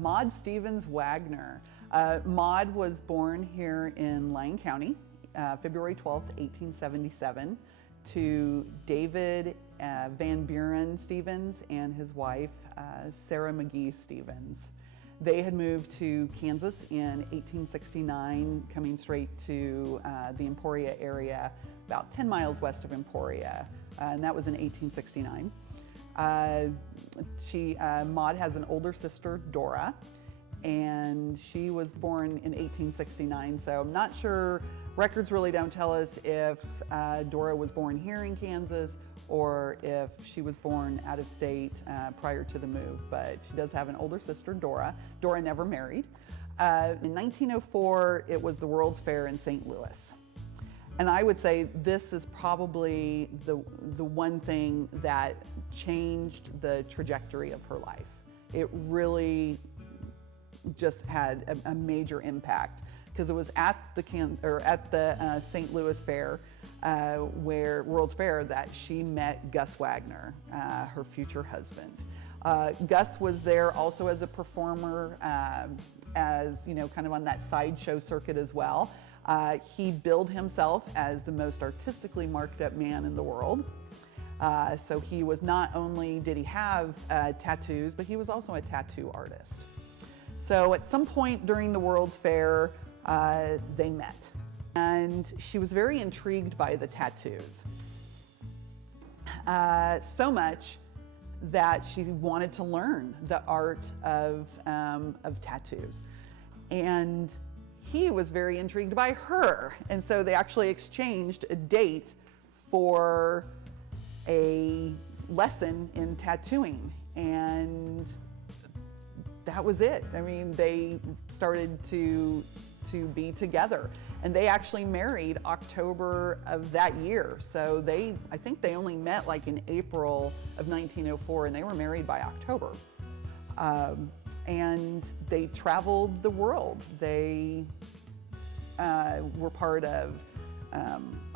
Maud Stevens Wagner. Maud was born here in Lyon County, February 12th, 1877, to David Van Buren Stevens and his wife, Sarah McGee Stevens. They had moved to Kansas in 1869, coming straight to the Emporia area, about 10 miles west of Emporia, and that was in 1869. Maud has an older sister, Dora, and she was born in 1869, so I'm not sure, records really don't tell us if Dora was born here in Kansas or if she was born out of state prior to the move, but she does have an older sister, Dora. Dora never married. In 1904, it was the World's Fair in St. Louis. And I would say this is probably the one thing that changed the trajectory of her life. It really just had a major impact, because it was at the St. Louis Fair, World's Fair, that she met Gus Wagner, her future husband. Gus was there also as a performer, as you know, kind of on that sideshow circuit as well. He billed himself as the most artistically marked up man in the world. So he was, not only did he have tattoos, but he was also a tattoo artist. So at some point during the World's Fair, they met, and she was very intrigued by the tattoos. So much that she wanted to learn the art of tattoos. And he was very intrigued by her, and so they actually exchanged a date for a lesson in tattooing, and that was it. I mean, they started to be together, and they actually married October of that year. So I think they only met like in April of 1904, and they were married by October. And they traveled the world. They were part of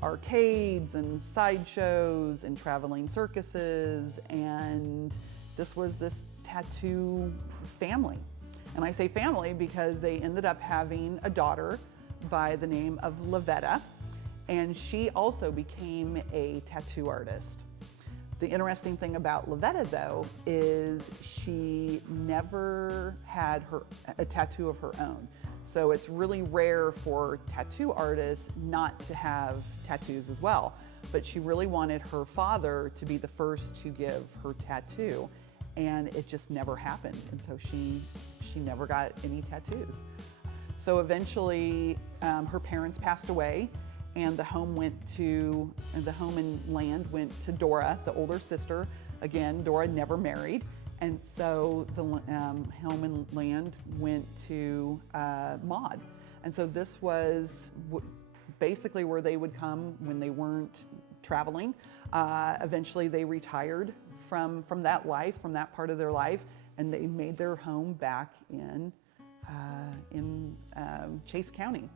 arcades and sideshows and traveling circuses, and this was this tattoo family. And I say family because they ended up having a daughter by the name of Lavetta, and she also became a tattoo artist. The interesting thing about Lavetta, though, is she never had a tattoo of her own. So it's really rare for tattoo artists not to have tattoos as well. But she really wanted her father to be the first to give her tattoo, and it just never happened. And so she never got any tattoos. So eventually her parents passed away, and the home and land went to Dora, the older sister. Again, Dora never married, and so the home and land went to Maud. And so this was basically where they would come when they weren't traveling. Eventually they retired from that life, from that part of their life, and they made their home back in Chase County.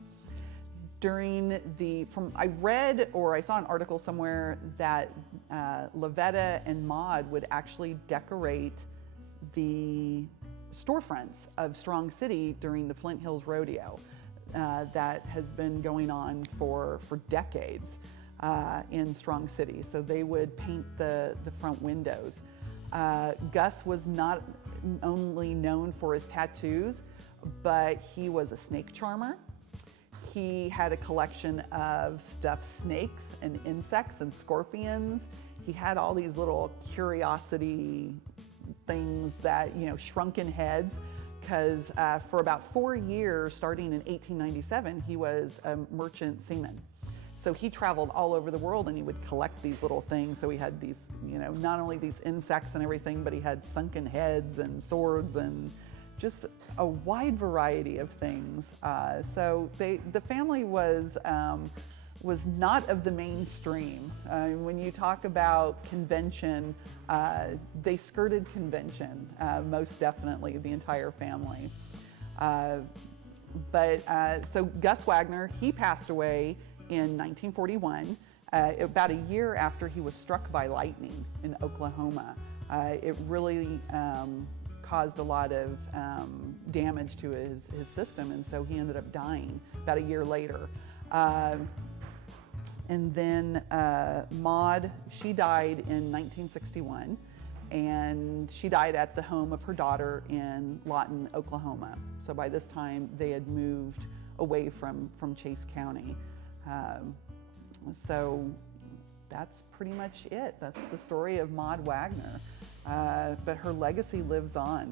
I read, or I saw an article somewhere that Lavetta and Maud would actually decorate the storefronts of Strong City during the Flint Hills Rodeo that has been going on for decades in Strong City. So they would paint the front windows. Gus was not only known for his tattoos, but he was a snake charmer. He had a collection of stuffed snakes and insects and scorpions. He had all these little curiosity things that, you know, shrunken heads, because for about 4 years, starting in 1897, he was a merchant seaman. So he traveled all over the world, and he would collect these little things. So he had these, you know, not only these insects and everything, but he had sunken heads and swords and just a wide variety of things. So the family was not of the mainstream. When you talk about convention, they skirted convention, most definitely, the entire family. So Gus Wagner, he passed away in 1941, about a year after he was struck by lightning in Oklahoma. It really caused a lot of damage to his system, and so he ended up dying about a year later. And then Maud, she died in 1961, and she died at the home of her daughter in Lawton, Oklahoma. So by this time, they had moved away from Chase County. So that's pretty much it. That's the story of Maud Wagner. But her legacy lives on.